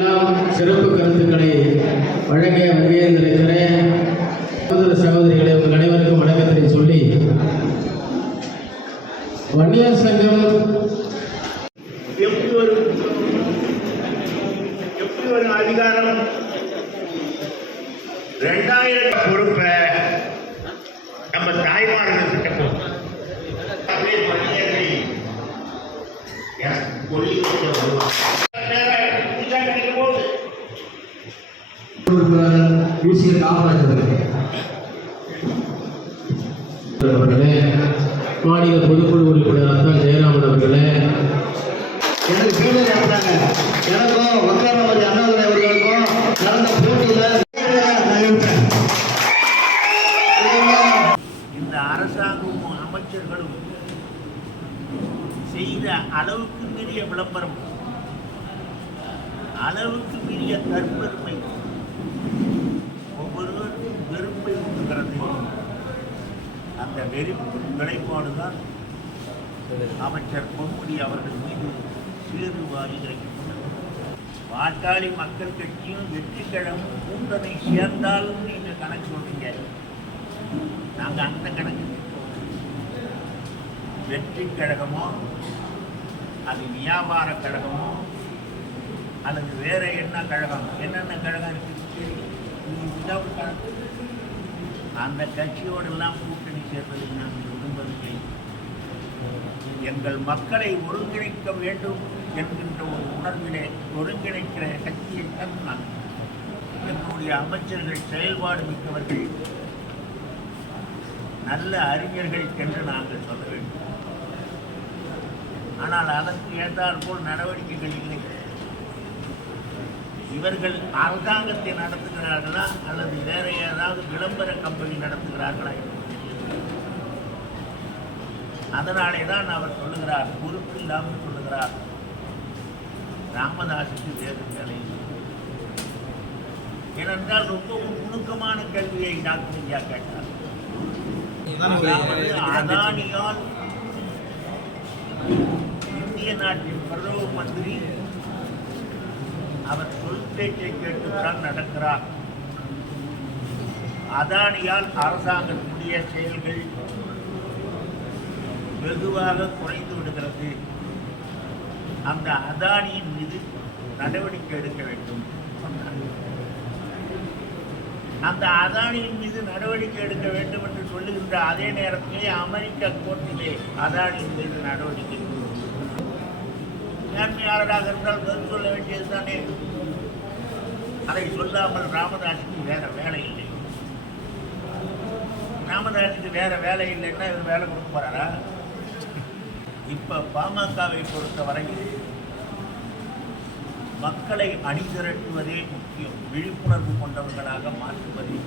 எல்லாம் சிறப்பு கருத்துக்களை வழங்க முயன்றிருக்கிற சகோதர சகோதரிகளை உங்கள் அனைவருக்கும் வணக்கத்தை சொல்லி, வன்னியர் சங்கம் எப்படி ஒரு அதிகாரம் 2000 பொறுப்பை நம்ம தாய்மார்கள் கிட்ட அவர்களே, மாநில பொதுக்குழு உறுப்பினர் அத்தான் ஜெயராமன் அவர்களே, எனக்கு கீழே நடந்தாங்க. எனக்கும் வக்காரமதி அண்ணாதுரை அவர்களுக்கும் நடந்த போட்டியில் இந்த அரசாங்கமும் அமைச்சர்களும் செய்த அளவுக்கு மீறிய விளம்பரம், அளவுக்கு மீறிய தற்பெருமை ஒவ்வொருவருக்கும் வெறுப்பை ஊட்டுகிறது. அந்த வெறுப்பின் விளைப்பாடுதான் அமைச்சர் பொன்முடி அவர்கள் மீது சீர்வாரி இறக்கப்பட்டது. பாட்டாளி மக்கள் கட்சியும் வெற்றி கழகமும் கூட்டணி சேர்ந்தாலும் நீங்க கணக்கு சொல்றீங்க. நாங்கள் அந்த கணக்கு வெற்றி கழகமோ அது வியாபார கழகமோ அல்லது வேற என்ன கழகம், என்னென்ன கழகம் இருக்கு, அந்த கட்சியோடெல்லாம் கூட்டணி சேர்வதை நாங்கள் விரும்பவில்லை. எங்கள் மக்களை ஒருங்கிணைக்க வேண்டும் என்கின்ற ஒரு உணர்விலே ஒருங்கிணைக்கிற கட்சியை தான் நாங்கள். எங்களுடைய அமைச்சர்கள் செயல்பாடு மிக்கவர்கள், நல்ல அறிஞர்கள் என்று நாங்கள் சொல்ல வேண்டும். ஆனால் அதற்கு ஏற்றாற் போல் நடவடிக்கைகள் இல்லை. இவர்கள் அரசாங்கத்தை நடத்துகிறார்களா அல்லது வேற ஏதாவது விளம்பர கம்பெனி நடத்துகிறார்களா? அதனாலே தான் அவர் சொல்லுகிறார், பொறுப்பு இல்லாமல் சொல்லுகிறார், ராமதாஸுக்கு வேறு வேலை. ஏனென்றால் ரொம்ப நுணுக்கமான கேள்வியை டாக்டர் ஐயா கேட்டார். அதானியால் இந்திய நாட்டின் பிரதம மந்திரி அவர் சொல் பேச்சை கேட்டுத்தான் நடக்கிறார். அதானியால் அரசாங்கத்துடைய செயல்கள் வெகுவாக குறைந்து விடுகிறது. அந்த அதானியின் மீது நடவடிக்கை எடுக்க வேண்டும். அந்த அதானியின் மீது நடவடிக்கை எடுக்க வேண்டும் என்று சொல்லுகின்ற அதே நேரத்திலே அமெரிக்க கோர்ட்டிலே அதானியின் மீது நடவடிக்கை நேர்மையாளராக இருந்தால் பதில் சொல்ல வேண்டியது தானே. அதை சொல்லாமல் ராமதாஸுக்கு வேற வேலை இல்லை. ராமதாஸுக்கு வேற வேலை இல்லைன்னா இவர் வேலை கொடுக்க போறாரா? இப்ப பாமகவை பொறுத்தவரையில் மக்களை அணிதிரட்டுவதே முக்கியம், விழிப்புணர்வு கொண்டவர்களாக மாற்றுவதே.